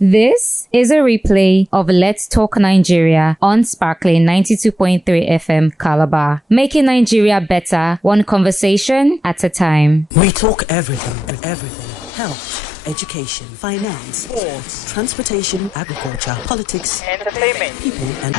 This is a replay of Let's Talk Nigeria on Sparkling 92.3 FM Calabar, making Nigeria better, one conversation at a time. We talk everything. Health, education, finance, sports, transportation, agriculture, politics, entertainment, people, and...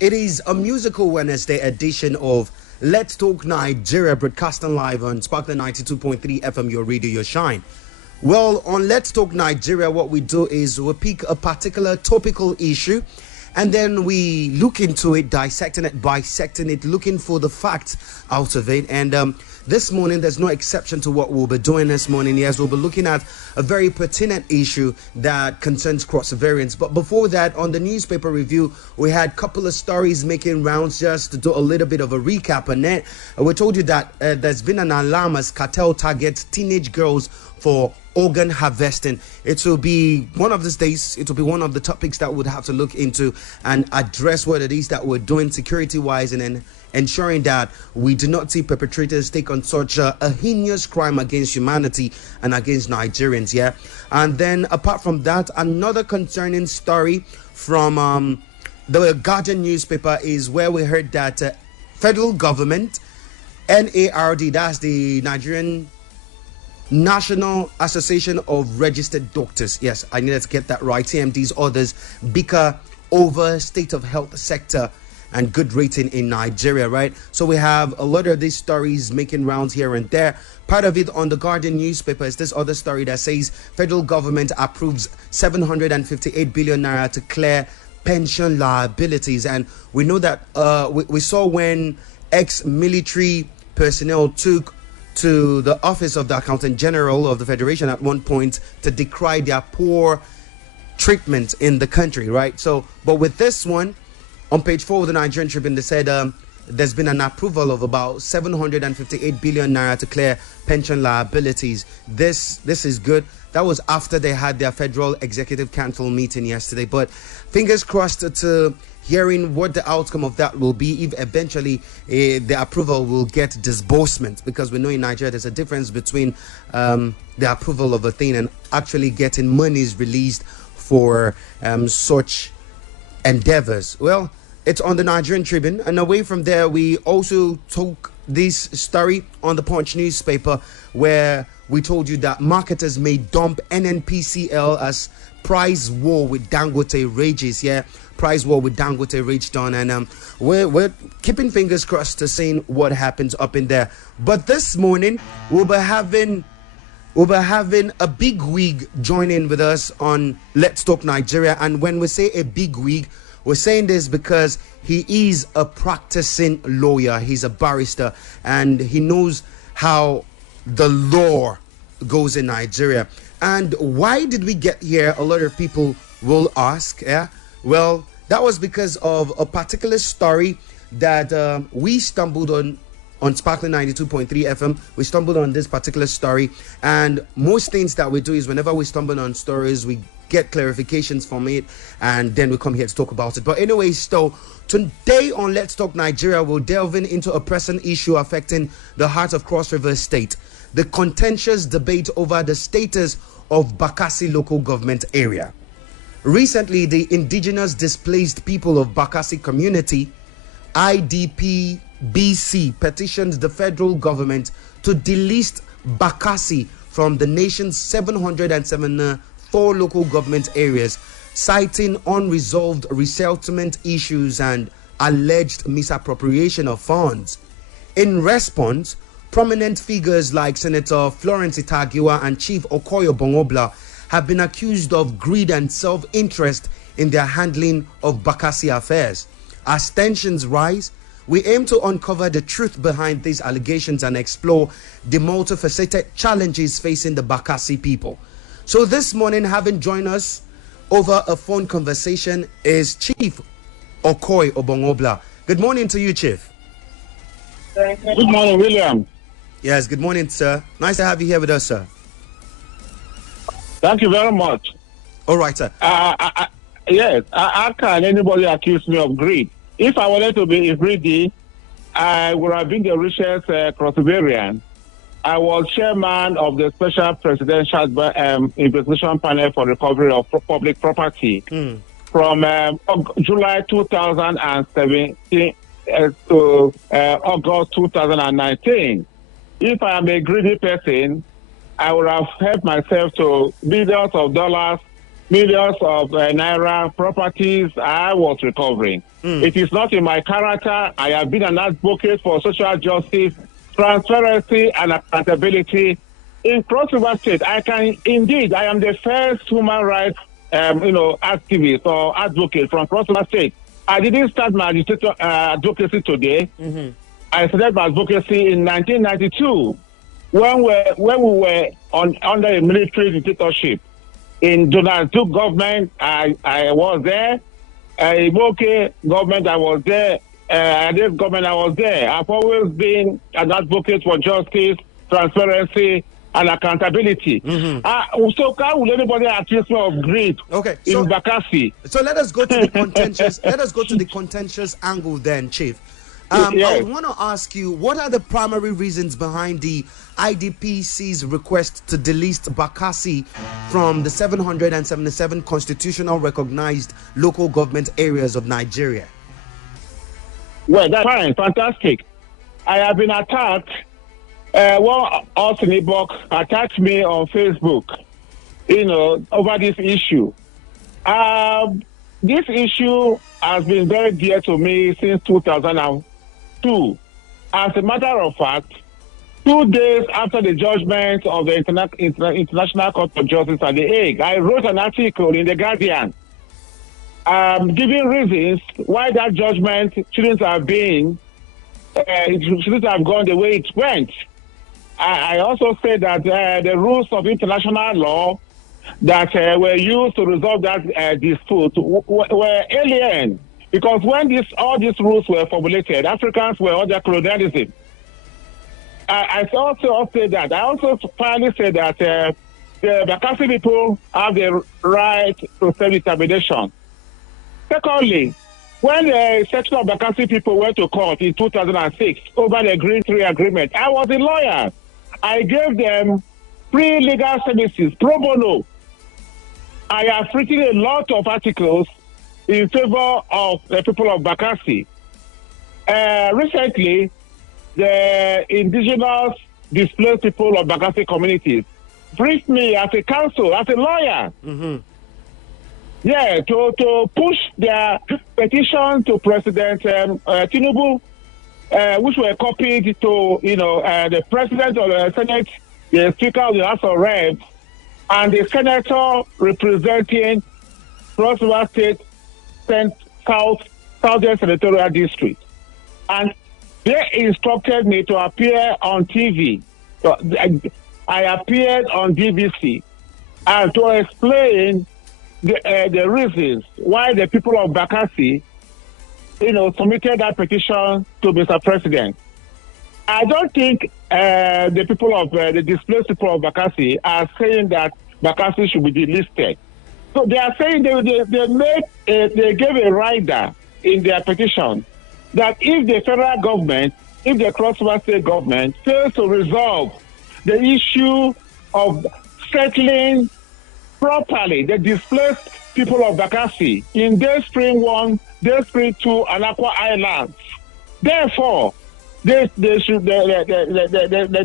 It is a musical Wednesday edition of Let's Talk Nigeria, broadcasting live on Sparkling 92.3 FM, your radio, your shine. Well, on Let's Talk Nigeria, what we do is we pick a particular topical issue and then we look into it, bisecting it, looking for the facts out of it. And this morning, there's no exception to what we'll be doing this morning. Yes, we'll be looking at a very pertinent issue that concerns cross-variants. But before that, on the newspaper review, we had a couple of stories making rounds. Just to do a little bit of a recap on it, we told you that there's been an alarm as cartel targets teenage girls for organ harvesting. It will be one of these days, it will be one of the topics that we'd have to look into and address what it is that we're doing security-wise and then ensuring that we do not see perpetrators take on such a heinous crime against humanity and against Nigerians, yeah? And then apart from that, another concerning story from the Guardian newspaper is where we heard that federal government, NARD, that's the Nigerian National Association of Registered Doctors. Yes, I needed to get that right. TMD's orders bicker over state of health sector and good rating in Nigeria, right? So we have a lot of these stories making rounds here and there. Part of it on the Guardian newspaper is this other story that says federal government approves 758 billion naira to clear pension liabilities. And we know that we saw when ex-military personnel took to the office of the Accountant General of the Federation at one point to decry their poor treatment in the country, right? So, but with this one, on page 4 of the Nigerian Tribune, they said there's been an approval of about 758 billion naira to clear pension liabilities. This is good. That was after they had their Federal Executive Council meeting yesterday. But fingers crossed to hearing what the outcome of that will be, if eventually the approval will get disbursement, because we know in Nigeria there's a difference between the approval of a thing and actually getting monies released for such endeavors. Well, it's on the Nigerian Tribune, and away from there we also took this story on the Punch newspaper where we told you that marketers may dump NNPCL as price war with Dangote rages. Yeah, price war with Dangote raged on, and we're keeping fingers crossed to seeing what happens up in there. But this morning we'll be having a big wig join in with us on Let's Talk Nigeria. And when we say a big wig, we're saying this because he is a practicing lawyer. He's a barrister and he knows how the law goes in Nigeria. And why did we get here? A lot of people will ask. Yeah, well, that was because of a particular story that we stumbled on Sparkling 92.3 FM. We stumbled on this particular story, and most things that we do is whenever we stumble on stories, we get clarifications from it and then we come here to talk about it. But anyway, so today on Let's Talk Nigeria, we'll delve into a pressing issue affecting the heart of Cross River State: the contentious debate over the status of Bakassi local government area. Recently, the indigenous displaced people of Bakassi community, IDPBC, petitioned the federal government to delist Bakassi from the nation's 774 local government areas, citing unresolved resettlement issues and alleged misappropriation of funds. In response, prominent figures like Senator Florence Itagiwa and Chief Okoi Obono-Obla have been accused of greed and self-interest in their handling of Bakassi affairs. As tensions rise, We aim to uncover the truth behind these allegations and explore the multifaceted challenges facing the Bakassi people. So this morning, having joined us over a phone conversation is Chief Okoi Obono-Obla. Good morning to you, Chief. Good morning, William. Yes, good morning, sir. Nice to have you here with us, sir. Thank you very much. All right, sir. Yes, how can anybody accuse me of greed? If I wanted to be greedy, I would have been the richest cross-Iberian. I was chairman of the Special Presidential Investigation Panel for Recovery of Public Property from July 2017 to August 2019. If I am a greedy person, I would have helped myself to billions of dollars, millions of naira properties I was recovering. It is not in my character. I have been an advocate for social justice, transparency, and accountability in Cross River State. I am the first human rights, activist or advocate from Cross River State. I didn't start my advocacy today. I started my advocacy in 1992 when we were under a military dictatorship. In Donald Duke government, I was there. Iboke government, I was there. This government, I was there. I've always been an advocate for justice, transparency, and accountability. So how will anybody accuse me of greed in Bakassi? So let us go to the contentious. Let us go to the contentious angle then, Chief. Yes. I want to ask you, what are the primary reasons behind the IDPC's request to delist Bakassi from the 777 constitutional recognized local government areas of Nigeria? Well, that's fine, fantastic. I have been attacked. Austin Ibok attacked me on Facebook, over this issue. This issue has been very dear to me since 2002. As a matter of fact, 2 days after the judgment of the International Court of Justice at The Hague, I wrote an article in The Guardian giving reasons why that judgment shouldn't have gone the way it went. I also said that the rules of international law that were used to resolve that dispute were alien, because when all these rules were formulated, Africans were under colonialism. I also said that. I also finally said that the Bakassi people have the right to self-determination. Secondly, when the section of Bakassi people went to court in 2006 over the Green Tree Agreement, I was a lawyer. I gave them free legal services, pro bono. I have written a lot of articles in favor of the people of Bakassi. Recently, the indigenous displaced people of Bakassi communities briefed me as a counsel, as a lawyer. Yeah, to push their petition to President Tinubu, which were copied to the President of the Senate, the Speaker of the House of Reps, and the Senator representing Cross River State Southern Senatorial District. And they instructed me to appear on TV. So I appeared on BBC and to explain the reasons why the people of Bakassi, submitted that petition to Mr. President. I don't think the people of the displaced people of Bakassi are saying that Bakassi should be delisted. So they are saying they gave a rider in their petition that if the federal government, if the Cross River State government fails to resolve the issue of settling properly the displaced people of Bakassi in Day Spring 1, Day Spring 2, and Akwa Islands, therefore, the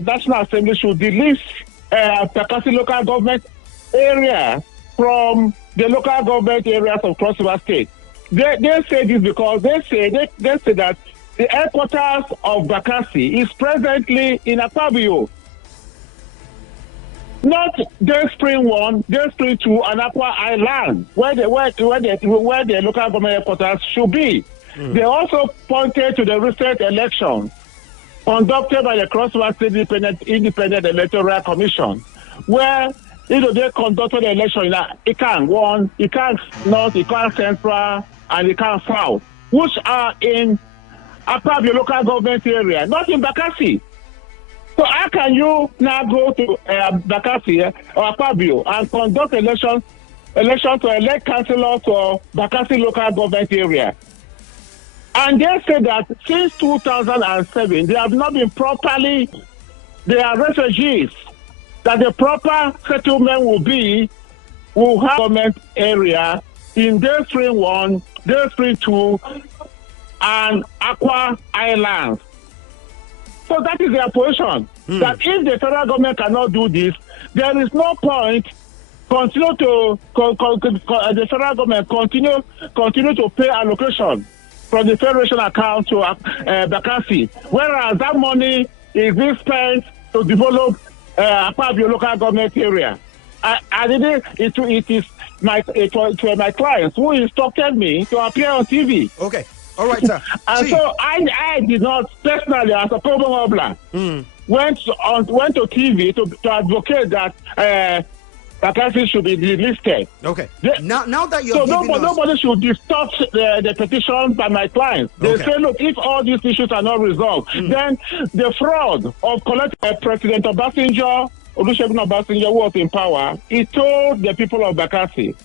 National Assembly should delist Bakassi local government area from the local government areas of Cross River State. They say this because they say that the headquarters of Bakassi is presently in Akpabio, not Day Spring 1, Day Spring 2, and Aqua Island, where the local government headquarters should be. They also pointed to the recent election conducted by the Cross-River State Independent Electoral Commission, where they conducted the election in Ikan 1, Ikan North, Ikan Central, and Ikan South, which are in Akpabio local government area, not in Bakassi. So how can you now go to Bakassi or Akpabio and conduct elections to elect councillors for Bakassi local government area? And they say that since 2007, they have not been properly, they are refugees, that the proper settlement will have government area in Delisting 1, Delisting 2, and Aqua Islands. So that is their position. That if the federal government cannot do this, there is no point the federal government continue to pay allocation from the federation account to Bakassi, whereas that money is being spent to develop part of your local government area. It was my clients who instructed me to appear on TV. Okay. All right, sir. And so I did not personally, as a Obono-Obla, went to TV to advocate that Bakassi should be delisted. Okay. Now that you're nobody should distort the petition by my clients. They say, look, if all these issues are not resolved, then the fraud of President Olusegun Obasanjo, who was in power, he told the people of Bakassi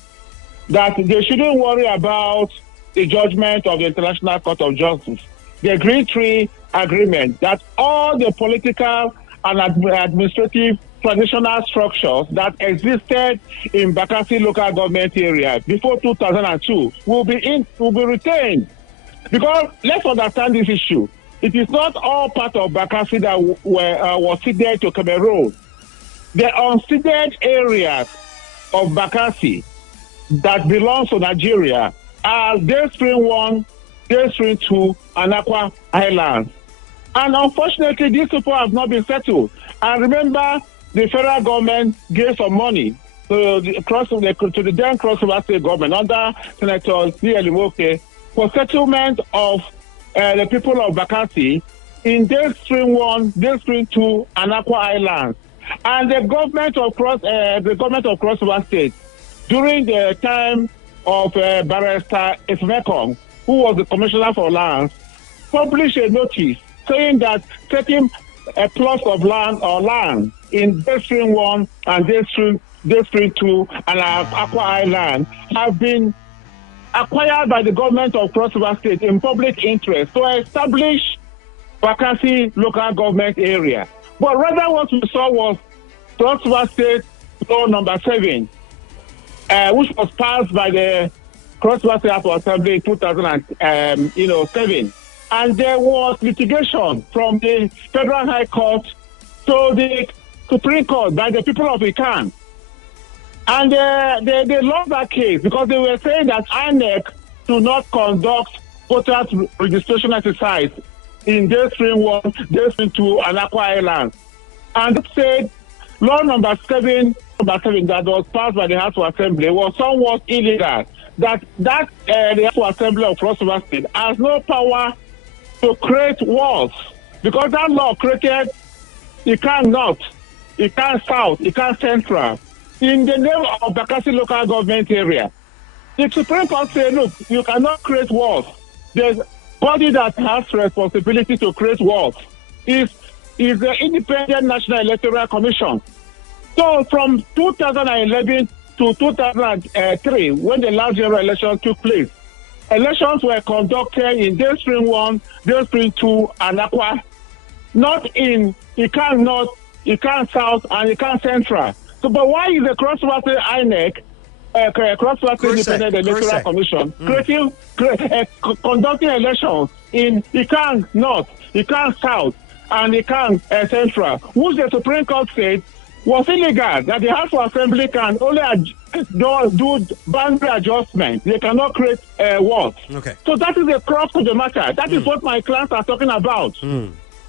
that they shouldn't worry about the judgment of the International Court of Justice, the Green Tree Agreement, that all the political and administrative traditional structures that existed in Bakassi local government area before 2002 will be retained. Because let's understand this issue. It is not all part of Bakassi that was ceded to Cameroon. The unceded areas of Bakassi that belong to Nigeria are Delisting 1, Delisting 2, and Aqua Islands. And unfortunately, these people have not been settled. And remember, the federal government gave some money to the then Cross-River State government under Senator C. for settlement of the people of Bakassi in Delisting 1, Delisting 2, and Aqua Islands. And the government of Cross-River State, during the time of Barrister Ifemekong, who was the Commissioner for Lands, published a notice saying that taking a plot of land in Delisting 1 and Delisting 2 and Aqua Island have been acquired by the government of Cross-River State in public interest to establish Bakassi local government area. But rather what we saw was Cross-River State Law number 7, which was passed by the Cross-River State House of Assembly in 2007. And there was litigation from the Federal High Court to the Supreme Court by the people of Ikan. And they lost that case because they were saying that INEC do not conduct voters registration exercise in Delisting 1, Delisting 2, and Aqua Islands. And it said law number 7 that was passed by the House of Assembly was somewhat illegal. The House of Assembly of Cross-River State has no power to create walls because that law created Ikan North, Ikan South, Ikan Central in the name of Bakassi local government area. The Supreme Court said, look, you cannot create walls. The body that has responsibility to create walls is the Independent National Electoral Commission. So from 2011 to 2003, when the last general election took place, elections were conducted in Delisting 1, Delisting 2, and Aqua, not in Ikan North, Ikan South, and Ikan Central. So, but why is the Cross-River State INEC, Cross-River State Independent Electoral Commission, conducting elections in Ikan North, Ikan South, and Ikan Central, which the Supreme Court said was illegal, that the House of Assembly can only do boundary adjustment. They cannot create walls. Okay. So that is the crux of the matter. That is what my clients are talking about.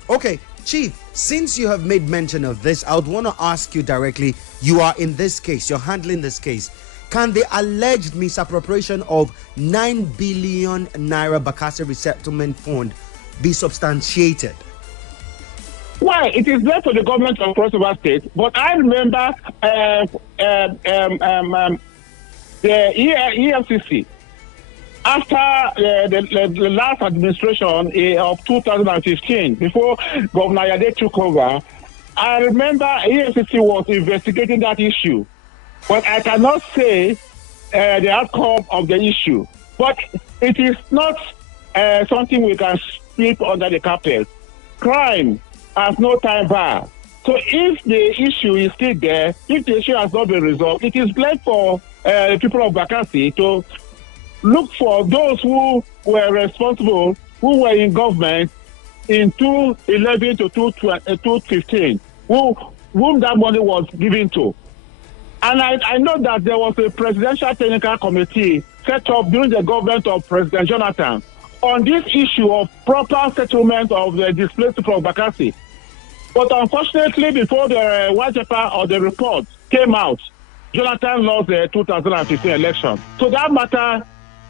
Okay, Chief, since you have made mention of this, I would want to ask you directly, you are in this case, you're handling this case. can the alleged misappropriation of 9 billion naira Bakassi resettlement fund be substantiated? Well, it is left to the government of Cross River State, but I remember the EFCC, after the last administration of 2015, before Governor Yade took over, I remember EFCC was investigating that issue. But I cannot say the outcome of the issue. But it is not something we can sweep under the carpet. Crime has no time bar. So if the issue is still there, if the issue has not been resolved, it is left for the people of Bakassi to look for those who were responsible, who were in government in 2011 to 2015, whom that money was given to. And I know that there was a presidential technical committee set up during the government of President Jonathan on this issue of proper settlement of the displaced people of Bakassi. But unfortunately, before the white paper or the report came out, Jonathan lost the 2015 election. So that matter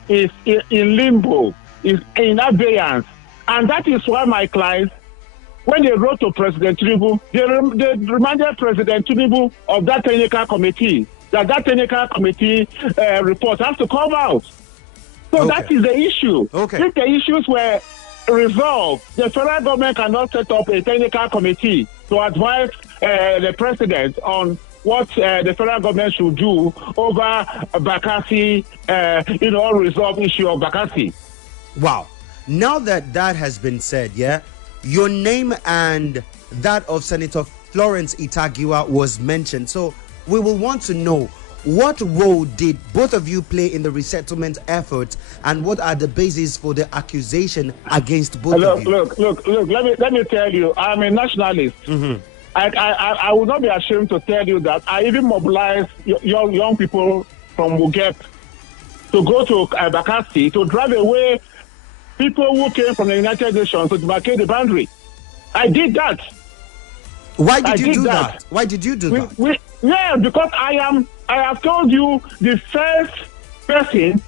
is in limbo, is in abeyance. And that is why my clients, when they wrote to President Tinubu, they reminded President Tinubu of that technical committee, that technical committee report has to come out. So that is the issue. If the issues were resolved, the federal government cannot set up a technical committee to advise the president on what the federal government should do over Bakassi, unresolved issue of Bakassi. Wow. Now that has been said, your name and that of Senator Florence Itagiwa was mentioned. So we will want to know, what role did both of you play in the resettlement effort, and what are the bases for the accusation against both of you? Look, let me tell you, I'm a nationalist. Mm-hmm. I would not be ashamed to tell you that I even mobilized young people from Mugep to go to Bakassi to drive away people who came from the United Nations to demarcate the boundary. I did that. Why did you do that? Why did you do that? Because I have told you the first person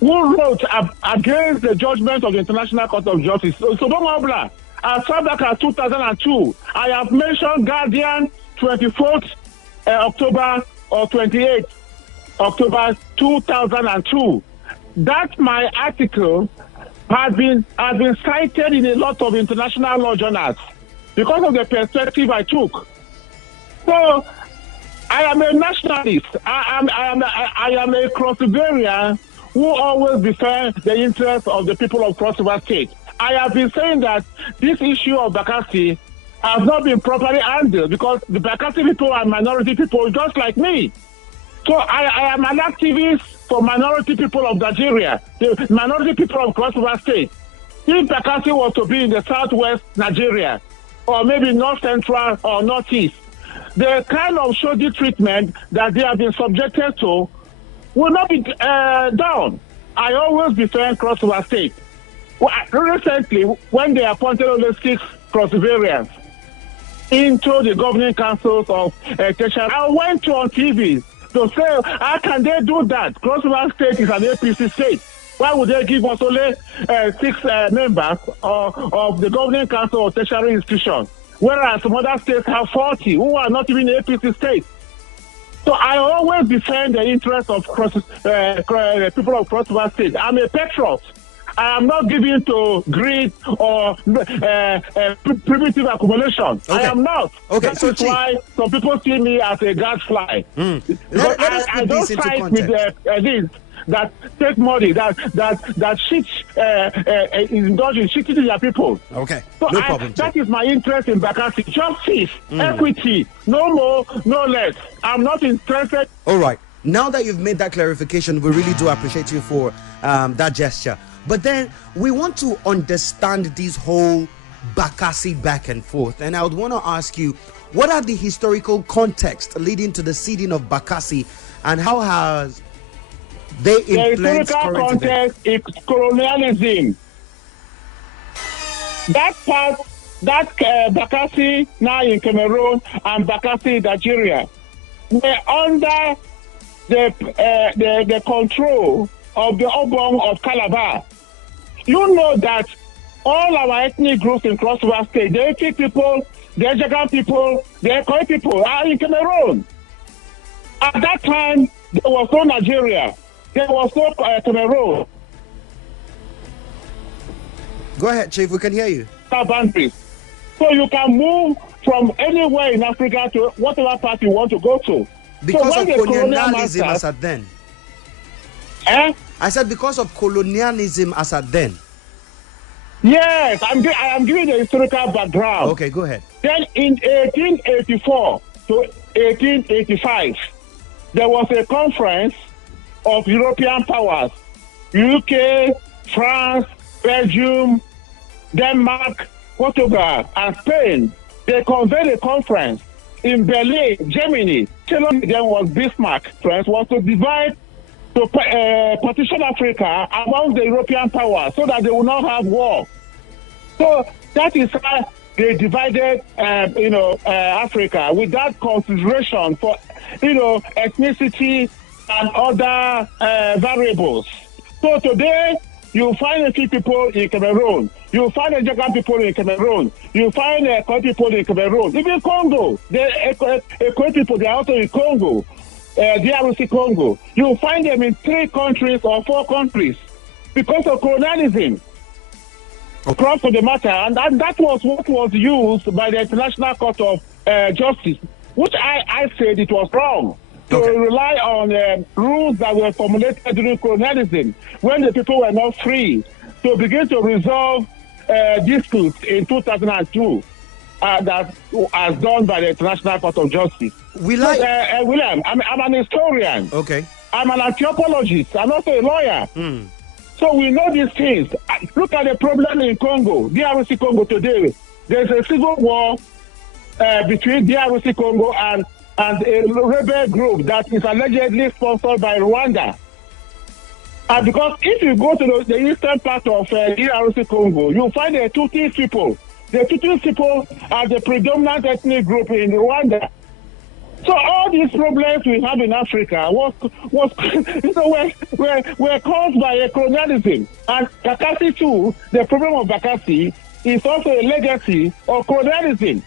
who wrote against the judgment of the International Court of Justice, Obono-Obla, as far back as 2002. I have mentioned Guardian 24th October or 28th October 2002. That my article has been cited in a lot of international law journals because of the perspective I took. So I am a nationalist. I am a cross-Riverian who always defend the interests of the people of Cross River State. I have been saying that this issue of Bakassi has not been properly handled because the Bakassi people are minority people just like me. So I am an activist for minority people of Nigeria, the minority people of Cross River State. If Bakassi was to be in the southwest Nigeria, or maybe north central or northeast, the kind of shoddy treatment that they have been subjected to will not be done. I always defend Cross River State. Recently, when they appointed only 6 Cross-Riverians into the governing councils of Tesha, I went on TV to say, how can they do that? Cross River State is an APC state. Why would they give us only 6 members of the governing council of tertiary institutions, whereas some other states have 40 who are not even APC states? So I always defend the interests of people of Cross River State. I'm a patriot. I am not given to greed or primitive accumulation. I am not. That is why some people see me as a gadfly. I don't fight with this that take money, that shit, indulge in shitting to their people. Okay, so no problem. That is my interest in Bakassi. Justice, equity, no more, no less. I'm not interested. All right. Now that you've made that clarification, we really do appreciate you for that gesture. But then we want to understand this whole Bakassi back and forth. And I would want to ask you, what are the historical context leading to the seeding of Bakassi, and how has they influenced the historical context is colonialism. That part, Bakassi now in Cameroon and Bakassi in Nigeria, were under the control of the Obono of Calabar. You know that all our ethnic groups in Cross River State, the Ethnic people, the Ejagan people, the Okoi people are in Cameroon. At that time, there was no Nigeria. There was no Cameroon. Go ahead, Chief. We can hear you. Boundaries. So you can move from anywhere in Africa to whatever part you want to go to. Because so of colonialism as at then. I said because of colonialism as at then. Yes, I am giving the historical background. Okay, go ahead. Then in 1884 to 1885, there was a conference of European powers, UK, France, Belgium, Denmark, Portugal, and Spain. They convened a conference in Berlin, Germany. Then was Bismarck. France was to divide, to partition Africa among the European powers so that they will not have war. So that is how they divided, Africa without consideration for, ethnicity and other variables. So today, you find a few people in Cameroon. You find a Jagan people in Cameroon. You find Okoi people in Cameroon. Even Congo, the Okoi people, they are also in Congo, DRC Congo. You find them in 3 countries or 4 countries because of colonialism. Across the matter, and that was what was used by the International Court of Justice, which I said it was wrong. To rely on rules that were formulated during colonialism when the people were not free to begin to resolve disputes in 2002 that as done by the International Court of Justice. William, I'm an historian. Okay. I'm an anthropologist. I'm also a lawyer. So we know these things. Look at the problem in Congo, DRC Congo today. There's a civil war between DRC Congo and a rebel group that is allegedly sponsored by Rwanda. And because if you go to the eastern part of DRC Congo, you find the Tutsi people. The Tutsi people are the predominant ethnic group in Rwanda. So all these problems we have in Africa were caused by colonialism. And Bakassi too, the problem of Bakassi is also a legacy of colonialism.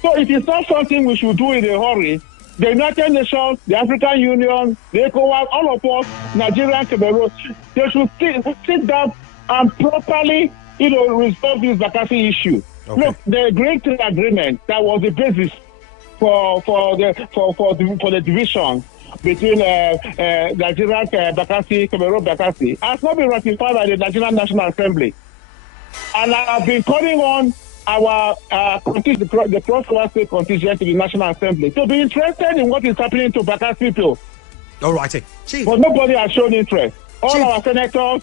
So it is not something we should do in a hurry. The United Nations, the African Union, the ECOWAS, all of us, Nigerian, Cameroon, they should sit down and properly, resolve this Bakassi issue. Okay. Look, the Great Agreement that was the basis for the division between Nigerian Bakassi, Cameroon Bakassi, has not been ratified by the Nigerian National Assembly. And I have been calling on our the cross-river state contingent in the National Assembly to be interested in what is happening to Bakassi people. All righty, Chief. But nobody has shown interest. All Chief. Our senators,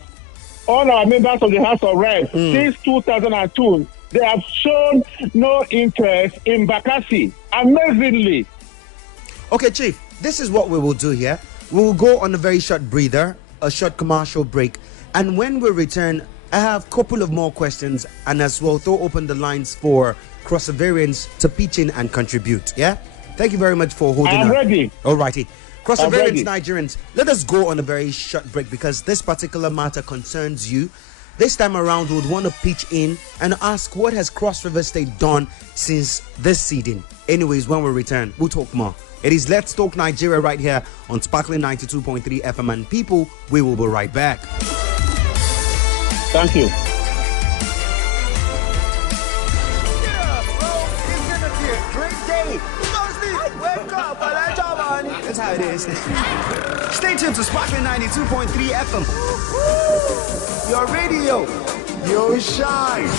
all our members of the House of Reps, since 2002, they have shown no interest in Bakassi. Amazingly. Okay, Chief, this is what we will do here. We will go on a very short breather, a short commercial break. And when we return, I have a couple of more questions, and as well throw open the lines for Cross-Riverans to pitch in and contribute. Yeah? Thank you very much for holding on. I'm ready. All righty. Cross-Riverans, Nigerians, let us go on a very short break because this particular matter concerns you. This time around, we would want to pitch in and ask what has Cross River State done since this seeding. Anyways, when we return, we'll talk more. It is Let's Talk Nigeria right here on Sparkling 92.3 FM. And people, we will be right back. Thank you. Yeah, bro, it's gonna be a great day. Don't sleep. Wake up, that's how it is. Stay tuned to Sparkling 92.3 FM. Your radio, your shine.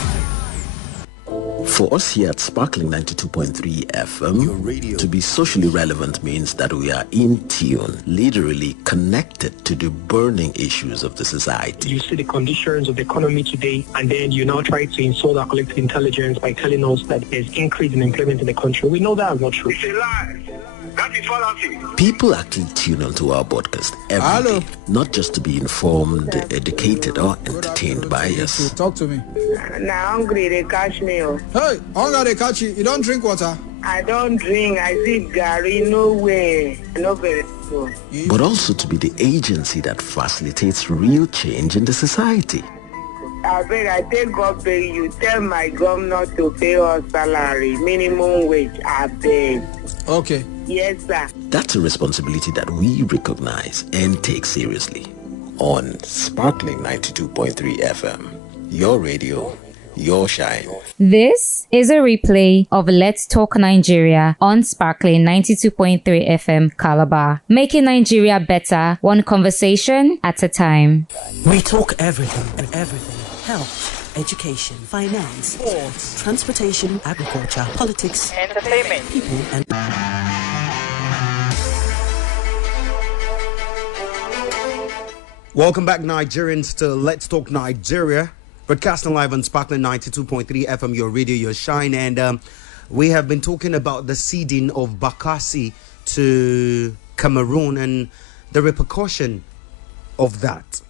For us here at Sparkling 92.3 FM, Your radio. To be socially relevant means that we are in tune, literally connected to the burning issues of the society. You see the conditions of the economy today, and then you now try to insult our collective intelligence by telling us that there's increase in employment in the country. We know that is not true. It's a lie. That is fallacy. People actually tune onto our podcast every day, not just to be informed, educated, or entertained by us. Talk to me. Now hungry, they catch me. Hey, hunger they catch you. You don't drink water. I don't drink. I see Gary. No way. No very. but also to be the agency that facilitates real change in the society. I beg, I take God pay you. Tell my governor to pay us salary, minimum wage. I beg. Okay. Yes, sir. That's a responsibility that we recognize and take seriously. On Sparkling 92.3 FM, your radio, your shine. This is a replay of Let's Talk Nigeria on Sparkling 92.3 FM Calabar, making Nigeria better, one conversation at a time. We talk everything and everything. Health, education, finance, sports, transportation, agriculture, politics, entertainment, people, and... Welcome back, Nigerians, to Let's Talk Nigeria, broadcasting live on Sparkling 92.3 FM, your radio, your shine. And we have been talking about the ceding of Bakassi to Cameroon and the repercussion of that.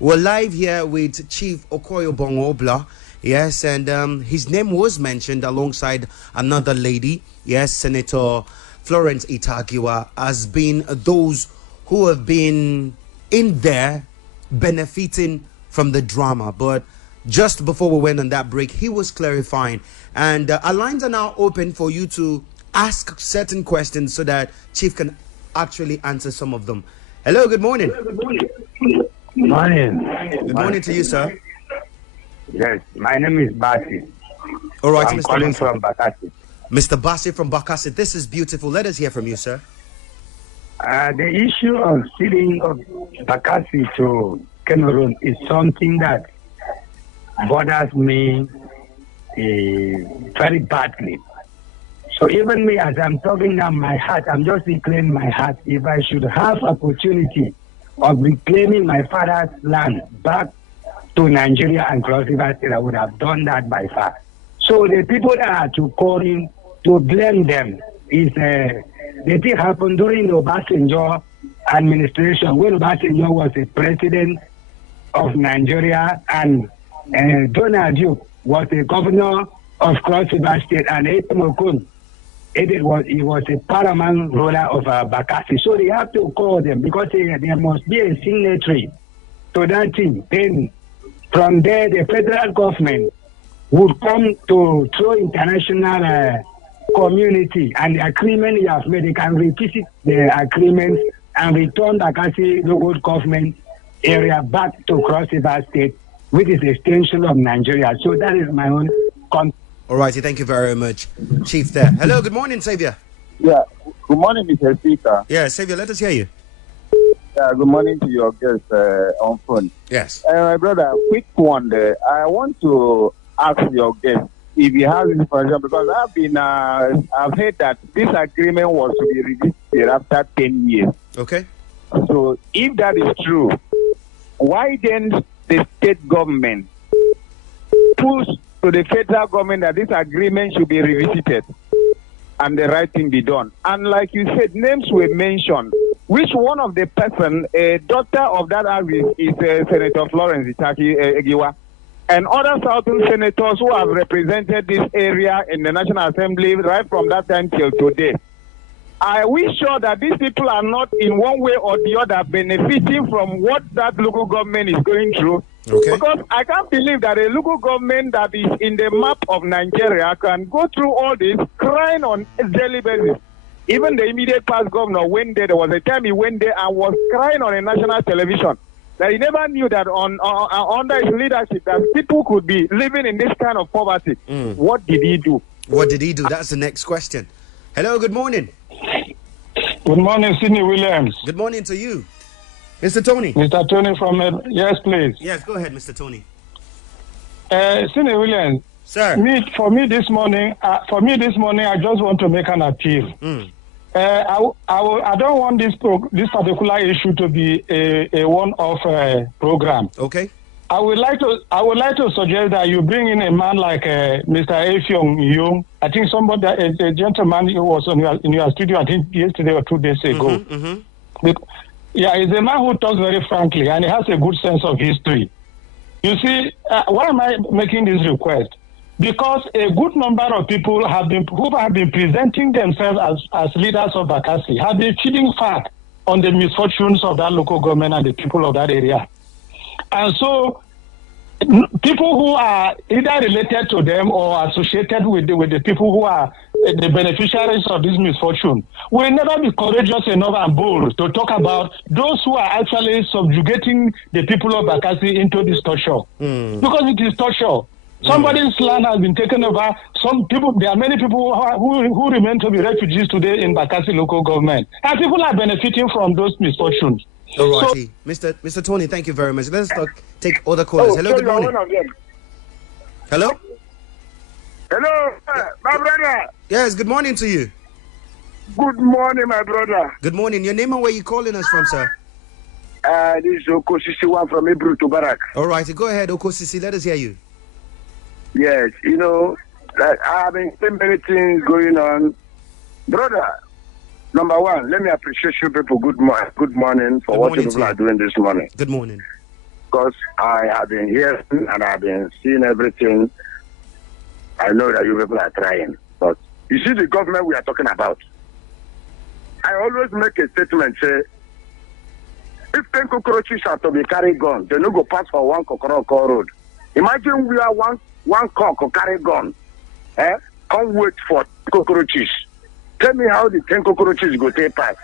We're live here with Chief Okoi Obono-Obla, yes, and his name was mentioned alongside another lady, yes, Senator Florence Itagiwa, as being those who have been in there benefiting from the drama. But just before we went on that break, he was clarifying, and our lines are now open for you to ask certain questions so that Chief can actually answer some of them. Hello, good morning. Good morning. Good morning to you, sir. Yes, my name is Bassi. All right, I'm Mr. calling Bassi. from Bakassi. Mr. Bassi from Bakassi, this is beautiful. Let us hear from you, sir. The issue of ceding of Bakassi to Cameroon is something that bothers me very badly. So even me, as I'm talking now, my heart, I'm just declaring my heart. If I should have opportunity of reclaiming my father's land back to Nigeria and Cross River State, I would have done that by far. So the people that are to call in to blame them is the thing happened during the Obasanjo administration, when Obasanjo was the president of Nigeria and Donald Duke was the governor of Cross River State, and Okoi, he was a paramount ruler of Bakassi. So they have to call them because there must be a signatory to that thing. Then from there, the federal government would come to through international community, and the agreement you have made, they can revisit the agreement and return Bakassi local government area back to Cross River State, which is extension of Nigeria. So that is my own All righty, thank you very much, Chief there. Hello, good morning, Xavier. Yeah, good morning, Mr. Speaker. Yeah, Xavier, let us hear you. Yeah, good morning to your guest on phone. Yes. My brother, quick one there. I want to ask your guest if he has information, because I've heard that this agreement was to be revisited after 10 years. Okay. So if that is true, why then the state government push to the federal government that this agreement should be revisited and the right thing be done? And like you said, names were mentioned. Which one of the person, a daughter of that is Senator Florence Itagiwa, and other Southern senators who have represented this area in the National Assembly right from that time till today. Are we sure that these people are not in one way or the other benefiting from what that local government is going through? Okay. Because I can't believe that a local government that is in the map of Nigeria can go through all this crying on a daily basis. Even the immediate past governor went there. There was a time he went there and was crying on a national television that he never knew that under his leadership that people could be living in this kind of poverty. What did he do? What did he do? That's the next question. Hello, good morning. Good morning, Sidney Williams. Good morning to you. Mr. Tony. Mr. Tony from... yes, please. Yes, go ahead, Mr. Tony. Sidney Williams. Sir. For me this morning, I just want to make an appeal. I don't want this particular issue to be a one-off program. Okay. I would like to suggest that you bring in a man like Mr. Efyong Yung. I think a gentleman who was in your studio, I think yesterday or 2 days ago. Yeah, he's a man who talks very frankly, and he has a good sense of history. You see, why am I making this request? Because a good number of people who have been presenting themselves as leaders of Bakassi have been feeding fat on the misfortunes of that local government and the people of that area. And so people who are either related to them or associated with the people who are the beneficiaries of this misfortune will never be courageous enough and bold to talk about those who are actually subjugating the people of Bakassi into this torture. Because it is torture. Somebody's land has been taken over. There are many people who remain to be refugees today in Bakassi local government. And people are benefiting from those misfortunes. All righty. Mr. Tony, thank you very much. Let's take other callers. Hello, good morning. Hello? Hello, my brother. Yes, good morning to you. Good morning, my brother. Good morning. Your name and where you calling us from, sir? This is Okoi from Hebrew to Barak. All righty. Go ahead, Okoi. Let us hear you. Yes, I have been seeing many things going on. Brother, number one, let me appreciate you people. Good morning for what you people are doing this morning. Good morning. Because I have been hearing and I have been seeing everything. I know that you people are trying. But you see the government we are talking about. I always make a statement, say, if 10 cockroaches are to be carried gun, they no go pass for one cockroach road. Imagine we are one cock or carry gun. Can't wait for cockroaches. Tell me how the 10 cockroaches go take pass.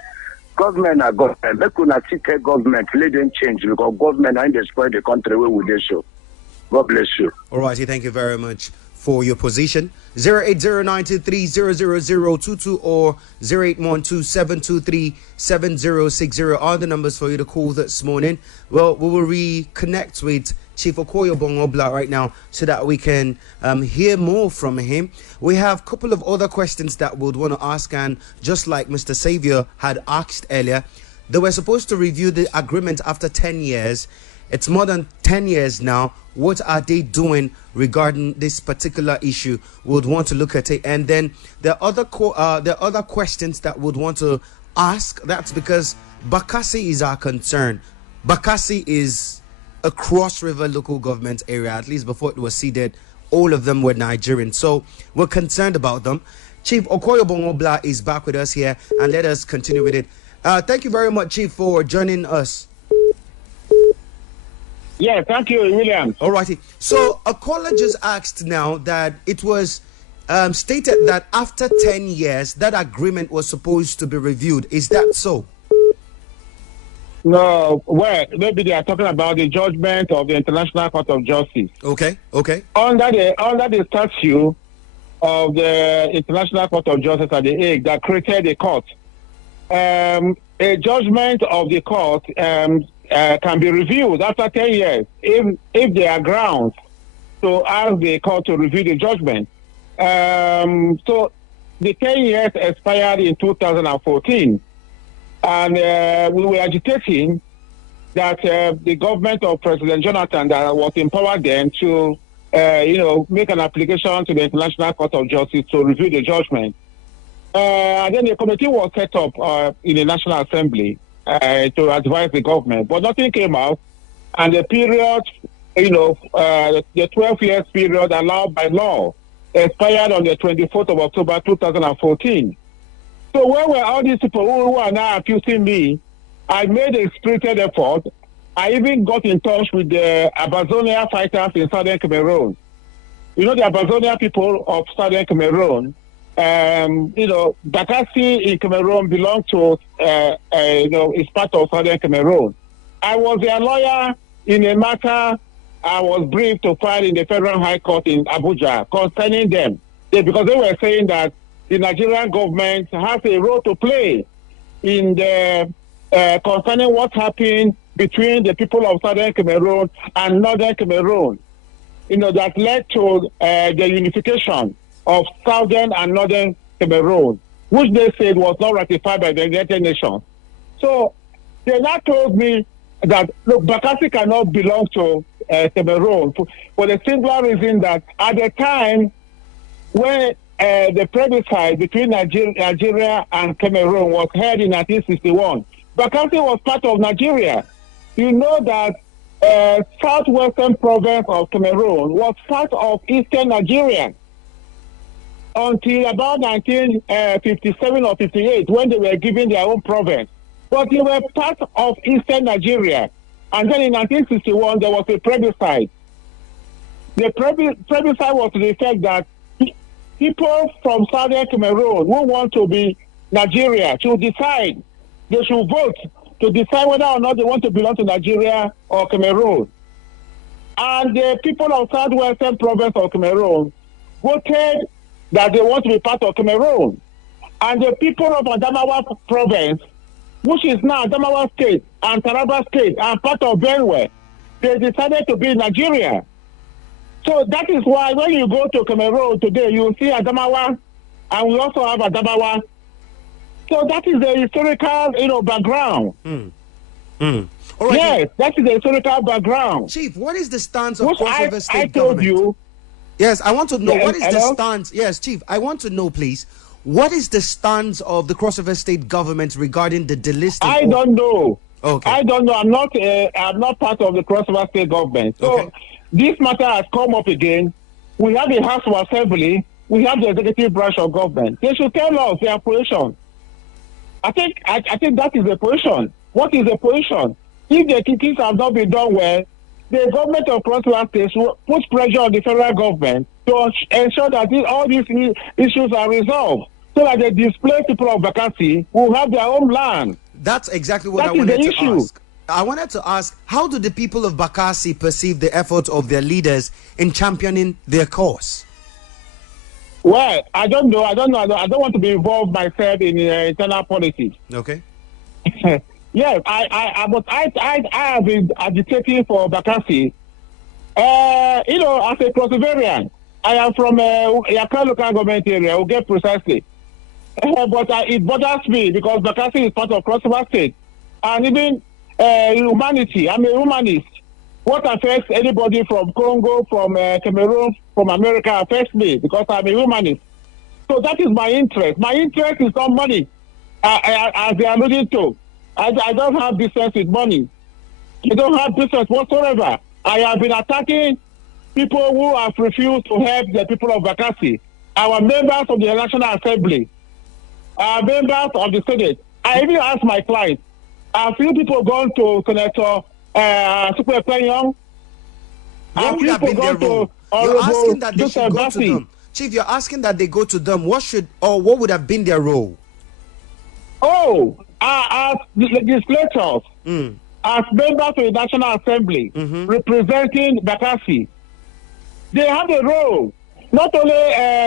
Government are government. They could not see government. Let them change because government are in the spoil the country where we show. God bless you. All righty. Thank you very much for your position. 08093000022 or 0812-723-7060 are the numbers for you to call this morning. Well, we will reconnect with Chief Okoi Obono-Obla right now so that we can hear more from him. We have a couple of other questions that we'd want to ask, and just like Mr. Xavier had asked earlier, they were supposed to review the agreement after 10 years. It's more than 10 years now. What are they doing regarding this particular issue? We'd want to look at it. And then there are other questions that we'd want to ask. That's because Bakassi is our concern. Bakassi is a cross-river local government area. At least before it was ceded, all of them were Nigerian. So we're concerned about them. Chief Okoi Obono-Obla is back with us here, and let us continue with it. Thank you very much, Chief, for joining us. Yeah, thank you, William. All righty. So a caller just asked now that it was stated that after 10 years, that agreement was supposed to be reviewed. Is that so? No, well, maybe they are talking about the judgment of the International Court of Justice. Okay. Under the statute of the International Court of Justice at The Hague that created the court, a judgment of the court can be reviewed after 10 years if there are grounds to ask the court to review the judgment. So the 10 years expired in 2014, and we were agitating that the government of President Jonathan that was empowered then to make an application to the International Court of Justice to review the judgment. And then a committee was set up in the National Assembly to advise the government, but nothing came out. And the period, the 12 years period allowed by law expired on the 24th of October 2014. So where were all these people who are now accusing me? I made a spirited effort. I even got in touch with the Amazonia fighters in southern Cameroon. The Amazonia people of southern Cameroon, Bakassi in Cameroon belongs to, is part of southern Cameroon. I was their lawyer in a matter I was briefed to file in the Federal High Court in Abuja concerning them. Because they were saying that the Nigerian government has a role to play in the concerning what happened between the people of southern Cameroon and northern Cameroon, that led to the unification of southern and northern Cameroon, which they said was not ratified by the United Nations. So they now told me that, look, Bakassi cannot belong to Cameroon for the simple reason that at the time when the plebiscite between Nigeria and Cameroon was held in 1961, Bakassi was part of Nigeria. You know that southwestern province of Cameroon was part of eastern Nigeria until about 1957 or 58 when they were given their own province. but they were part of Eastern Nigeria. And then in 1961, there was a plebiscite. The plebiscite was to the effect that people from Southern Cameroon who want to be Nigeria should decide. They should vote to decide whether or not they want to belong to Nigeria or Cameroon. And the people of Southwestern province of Cameroon voted that they want to be part of Cameroon. And the people of Adamawa province, which is now Adamawa State and Taraba State and part of Benue, they decided to be in Nigeria. So that is why when you go to Cameroon today, you see Adamawa, and we also have Adamawa. So that is the historical, background. All right, yes, that is the historical background. Chief, what is the stance of crossover state I told government? you. Yes, I want to know what is hello? the stance. Yes, Chief, I want to know, please. What is the stance of the crossover state government regarding the delisting? I don't know. Okay. I don't know. I'm not part of the crossover state government. So this matter has come up again. We have the House of Assembly. We have the executive branch of government. They should tell us their position. I think that is the position. What is the position? If the things have not been done well, the government of crossover states will put pressure on the federal government to ensure that all these issues are resolved, so that the displaced people of Bakassi will have their own land. That's exactly what I wanted to ask. I wanted to ask, how do the people of Bakassi perceive the efforts of their leaders in championing their cause? Well, I don't know. I don't want to be involved myself in internal politics. Okay. Yes, I have been agitating for Bakassi. As a Crossoverian, I am from Yaka local government area, will get precisely. But it bothers me because Bakassi is part of crossover state. And even humanity, I'm a humanist. What affects anybody from Congo, from Cameroon, from America affects me because I'm a humanist. So that is my interest. My interest is not money, as they are alluding to. I don't have business with money. I don't have business whatsoever. I have been attacking people who have refused to help the people of Bakassi. Our members of the National Assembly, our members of the Senate. I even asked my clients, a few people gone to Senator Super Penyong. What would have been their role? You're asking that they should go to them. Chief, you're asking that they go to them. What would have been their role? As legislators, as members of the National Assembly, representing Bakassi, they have a role. Not only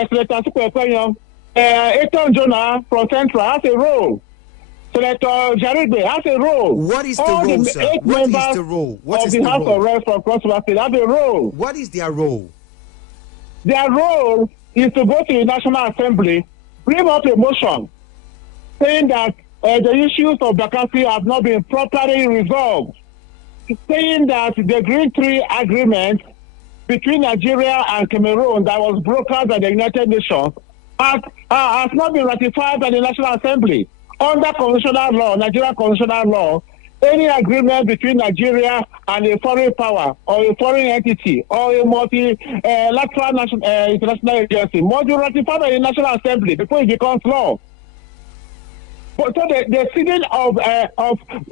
Senator Super Penyong, Eton Jonah from Central has a role. Senator Jarigbe has a role. What is the role, sir? What is the role? What is the House of Reps from crossover state have a role. What is their role? Their role is to go to the National Assembly, bring up a motion saying that the issues of Bakassi have not been properly resolved, saying that the Green Tree Agreement between Nigeria and Cameroon that was brokered by the United Nations has not been ratified by the National Assembly. Under constitutional law, Nigerian constitutional law, any agreement between Nigeria and a foreign power or a foreign entity or a multilateral international agency must be ratified by the National Assembly before it becomes law. But so the ceding of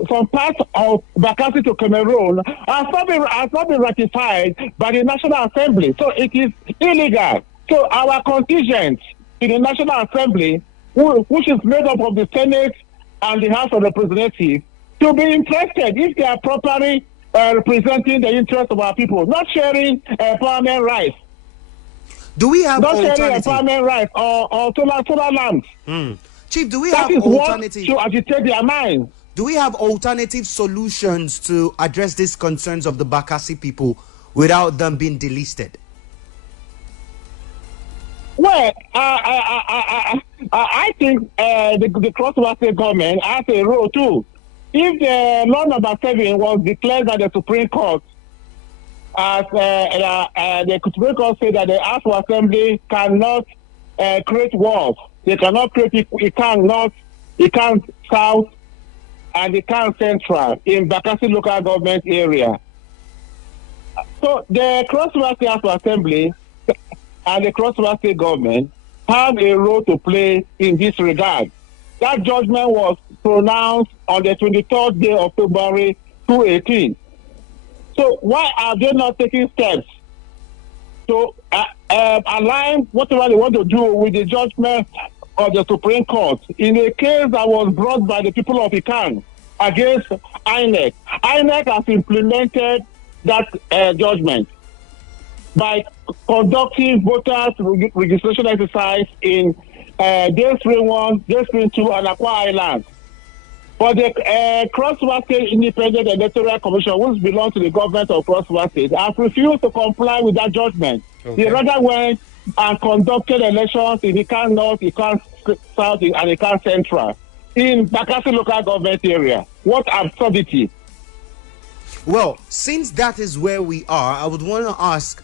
some parts of Bakassi to Cameroon has not been ratified by the National Assembly. So it is illegal. So our contingent in the National Assembly, which is made up of the Senate and the House of Representatives, to be interested if they are properly representing the interests of our people, not sharing empowerment rights. Do we have not sharing empowerment rights or solar lamps? Chief, do we that have alternative to agitate their minds? Do we have alternative solutions to address these concerns of the Bakassi people without them being delisted? Well, I think the crossover state government has a role too. If the law number 7 was declared by the Supreme Court, as the Supreme Court said that the House of Assembly cannot create walls. They cannot create it can't south and it can't central in Bakassi local government area. So the crossover state House of Assembly and the crossover state government have a role to play in this regard. That judgment was pronounced on the 23rd day of February 2018. So why are they not taking steps to align whatever they want to do with the judgment of the Supreme Court in a case that was brought by the people of Ikan against INEC? INEC has implemented that judgment by conducting voters registration exercise in Day Spring 1, Day Spring 2, and Akwa Island. But the Cross River State Independent Electoral Commission, which belongs to the government of Cross River State, has refused to comply with that judgment. Okay. They rather went and conducted elections in Ikan North, Ikan South, and Ikan Central in Bakassi local government area. What absurdity. Well, since that is where we are, I would want to ask,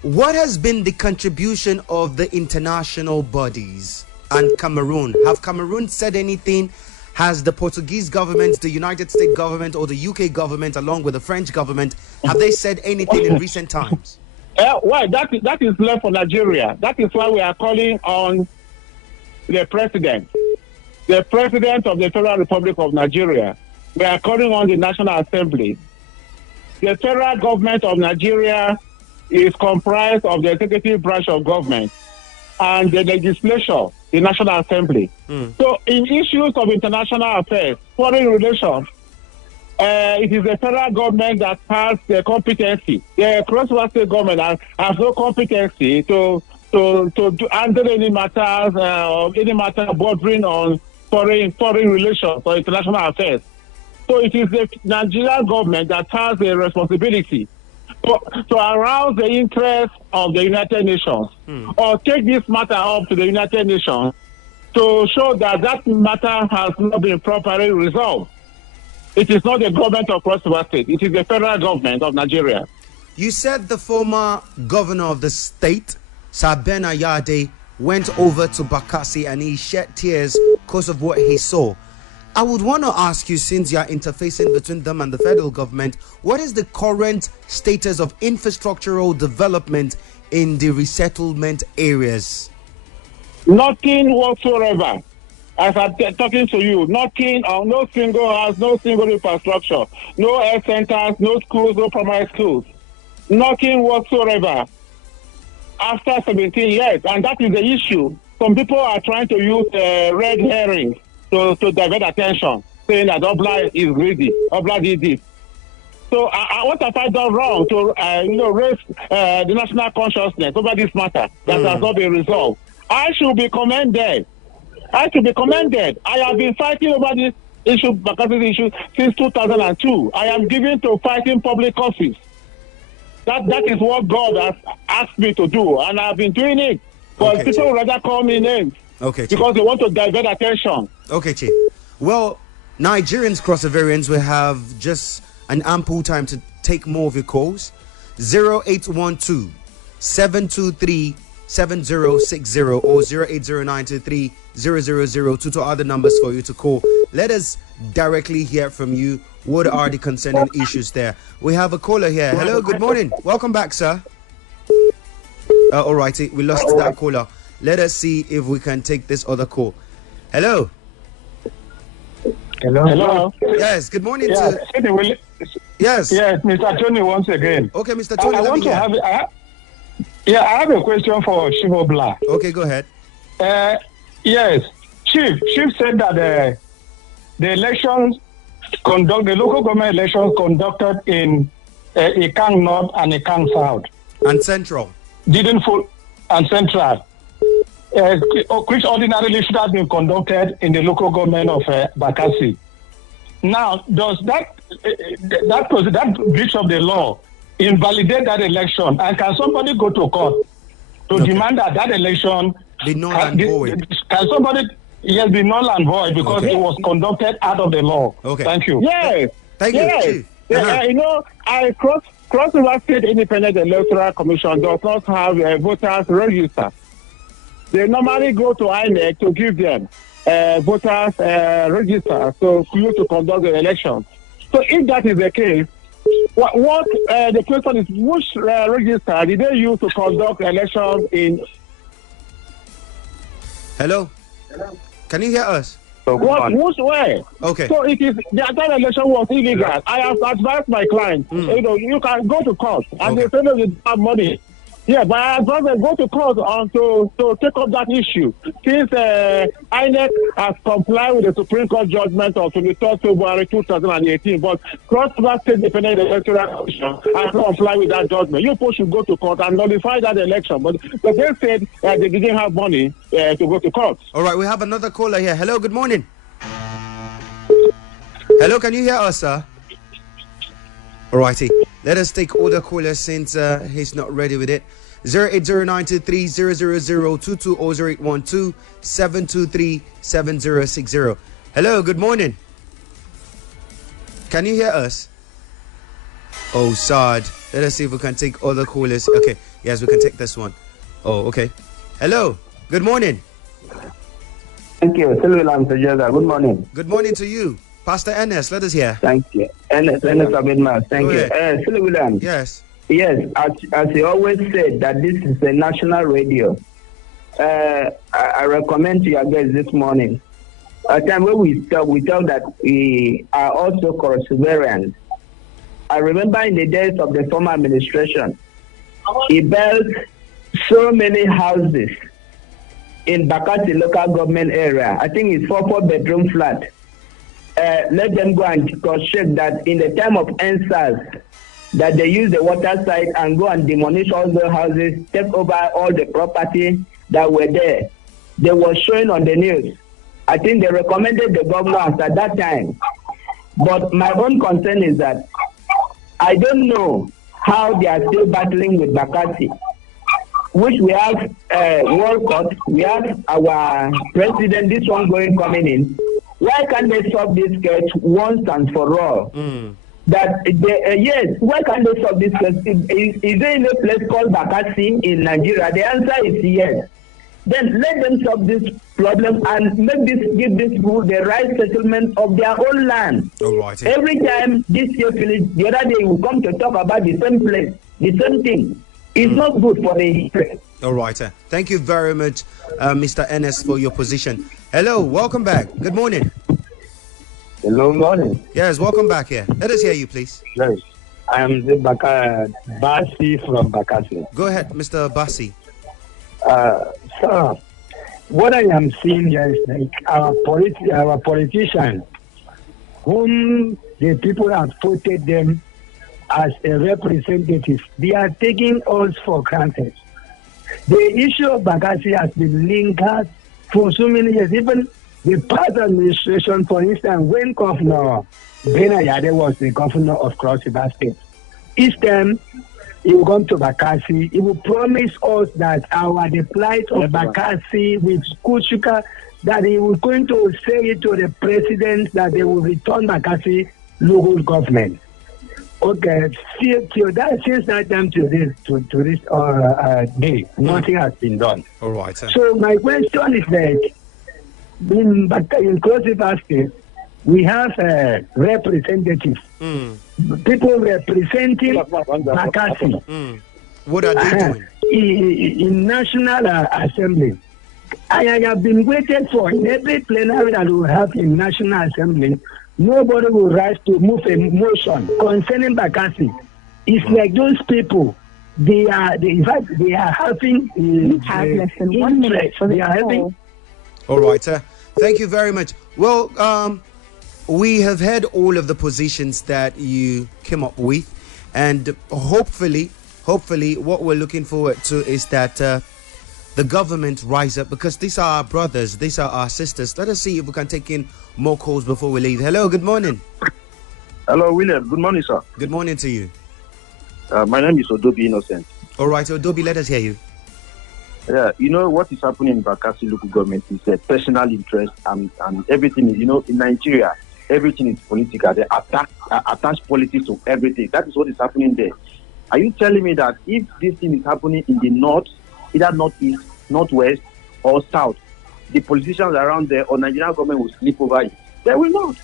what has been the contribution of the international bodies and Cameroon? Have Cameroon said anything? Has the Portuguese government, the United States government, or the UK government, along with the French government, have they said anything in recent times? Well, that is left for Nigeria. That is why we are calling on the president of the Federal Republic of Nigeria. We are calling on the National Assembly. The federal government of Nigeria is comprised of the executive branch of government and the legislature, the National Assembly. So in issues of international affairs, foreign relations, it is the federal government that has the competency. The Cross River State government has no competency to handle any matters bordering on foreign relations or international affairs. So it is the Nigerian government that has the responsibility to arouse the interest of the United Nations or take this matter up to the United Nations to show that matter has not been properly resolved. It is not the government of Cross River State. It is the federal government of Nigeria. You said the former governor of the state, Sir Ben Ayade, went over to Bakassi and he shed tears because of what he saw. I would want to ask you, since you are interfacing between them and the federal government, what is the current status of infrastructural development in the resettlement areas? Nothing whatsoever. As I'm talking to you, nothing, no single house, no single infrastructure, no health centers, no schools, no primary schools. Nothing whatsoever. After 17 years, and that is the issue. Some people are trying to use red herrings to divert attention, saying that Obla is greedy. Obla did this. So what have I done wrong to raise the national consciousness over this matter that has not been resolved? I should be commended. I have been fighting over this issue, Bakassi issue, since 2002. I am given to fighting public office. That is what God has asked me to do, and I've been doing it. But people rather call me names because they want to divert attention. Okay, Chief. Well, Nigerians, cross-ovarians, we have just an ample time to take more of your calls. 0812 723 7060 or 08093 0002 to other numbers for you to call. Let us directly hear from you. What are the concerning issues there? We have a caller here. Hello, good morning. Welcome back, sir. All righty, we lost that caller. Let us see if we can take this other call. Hello. Hello. Yes, good morning. Yes. Yes. Yes, Mr. Tony once again. Okay, Mr. Tony. I have a question for Chief Obla. Okay, go ahead. Yes, Chief said that the local government elections conducted in Ikan North and Ikan South and Central didn't fall, and Central, which ordinarily should have been conducted in the local government of Bakassi. Now, does that breach of the law invalidate that election? And can somebody go to court to demand that election be null and void? Can somebody be null and void because it was conducted out of the law? Okay. Thank you. Yes. Thank you, Chief. Cross River State Independent Electoral Commission does not have a voters register. They normally go to INEC to give them voters register to conduct the election. So if that is the case, what the question is, which register did they use to conduct elections in? Hello? Can you hear us? Who's where? Okay. So it is the entire election was illegal. Yeah. I have advised my client, you can go to court, and they say no, you don't have money. Yeah, but I advise them go to court to take up that issue. Since INEC has complied with the Supreme Court judgment of 23rd February 2018, but Cross River State Independent Electoral Commission has not complied with that judgment. You folks should go to court and nullify that election. But they said they didn't have money to go to court. All right, we have another caller here. Hello, good morning. Hello, can you hear us, sir? All righty. Let us take all the callers since he's not ready with it. 08093000022 or 0812-723-7060. Hello, good morning. Can you hear us? Oh, sad. Let us see if we can take all the callers. Okay, yes, we can take this one. Oh, okay. Hello, good morning. Thank you. Good morning. Good morning to you. Pastor Ernest, let us hear. Thank you. Ernest Abedman, thank you. William. Yes. Yes, as he always said that this is a national radio. I recommend to your guests this morning. A time when we tell that we are also cross-variant. I remember in the days of the former administration, he built so many houses in Bakassi local government area. I think it's 4-bedroom flat. Let them go and check that in the time of NSAS, that they use the water side and go and demolish all the houses, take over all the property that were there. They were showing on the news. I think they recommended the governors at that time. But my own concern is that I don't know how they are still battling with Bakassi, which we have World Court, we have our president, this one coming in. Why can't they solve this case once and for all? Yes, why can't they solve this case? Is there in a place called Bakassi in Nigeria? The answer is yes. Then let them solve this problem and give this people the right settlement of their own land. Alrighty. Every time this year finish, the other day we come to talk about the same place, the same thing. It's not good for the history. All right. Thank you very much, Mr. Ernest, for your position. Hello, welcome back. Good morning. Hello, morning. Yes, welcome back here. Let us hear you, please. Yes, I am the Bakassi from Bakassi. Go ahead, Mr. Bassi. Sir, what I am seeing here is like our politicians, whom the people have voted them as a representative, they are taking us for granted. The issue of Bakassi has been lingered for so many years. Even the past administration, for instance, when Governor Benayade was the governor of Cross River State, each time he will come to Bakassi, he will promise us that the plight of Bakassi with Kuchuka, that he was going to say it to the president that they will return Bakassi local government. Okay, since that time to this day, nothing has been done. All right. So my question is that in Cross River State, we have representatives, people representing Bakassi. What are they doing? In National Assembly. I have been waiting for in every plenary that we have in National Assembly. Nobody will rise to move a motion concerning Bakassi. It's like those people. They are having interest. They are having. All right, sir. Thank you very much. Well, we have heard all of the positions that you came up with, and hopefully, what we're looking forward to is that the government rise up, because these are our brothers, these are our sisters. Let us see if we can take in more calls before we leave. Hello, good morning. Hello, William. Good morning, sir. Good morning to you. My name is Odobi Innocent. All right, Odobi, let us hear you. Yeah, you know what is happening in Bakassi local government is a personal interest, and everything is, in Nigeria, everything is political. They attach politics to everything. That is what is happening there. Are you telling me that if this thing is happening in the north, either northeast, northwest, or south, the politicians around there or Nigerian government will sleep over it? They will not.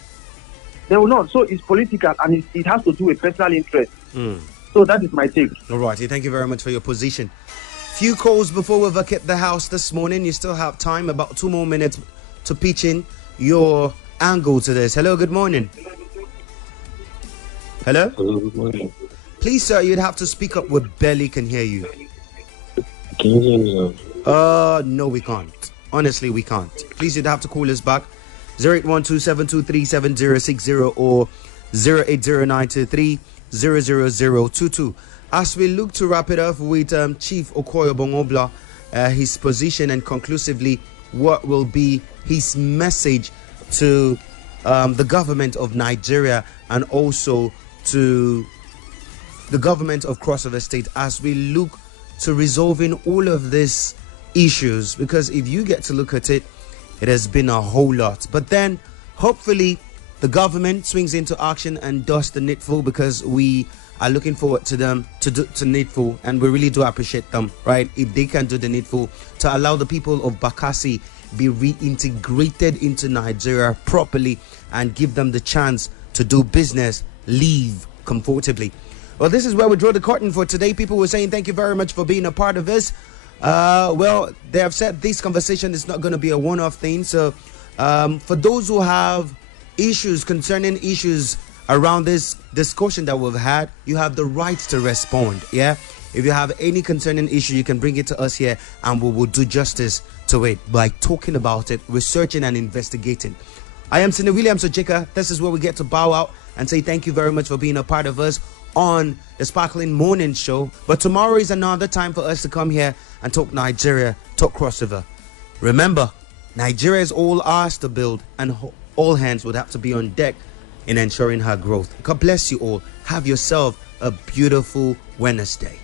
They will not. So it's political, and it has to do with personal interest. So that is my take. All right. Thank you very much for your position. Few calls before we vacate the house this morning. You still have time, about 2 more minutes to pitch in your angle to this. Hello, good morning. Hello? Hello, good morning. Please, sir, you'd have to speak up. We barely can hear you. Can you hear me now? No, we can't. Honestly, we can't. Please, you'd have to call us back. 0812-723-7060 or 08092300022. As we look to wrap it up with Chief Okoi Obono-Obla, his position and conclusively what will be his message to the government of Nigeria and also to the government of Cross River State as we look to resolving all of these issues, because if you get to look at it, it has been a whole lot. But then hopefully the government swings into action and does the needful, because we are looking forward to them to do to needful, and we really do appreciate them, right? If they can do the needful to allow the people of Bakassi be reintegrated into Nigeria properly and give them the chance to do business, live comfortably. Well, this is where we draw the curtain for today. People were saying thank you very much for being a part of this. Well, they have said this conversation is not going to be a one-off thing. So for those who have issues concerning issues around this discussion that we've had, you have the right to respond. Yeah, if you have any concerning issue, you can bring it to us here and we will do justice to it by talking about it, researching and investigating. I am Sine Williams Ojeka. This is where we get to bow out and say thank you very much for being a part of us on the Sparkling Morning Show. But tomorrow is another time for us to come here and talk Nigeria, talk Cross River. Remember, Nigeria is all ours to build, and all hands would have to be on deck in ensuring her growth. God bless you all. Have yourself a beautiful Wednesday.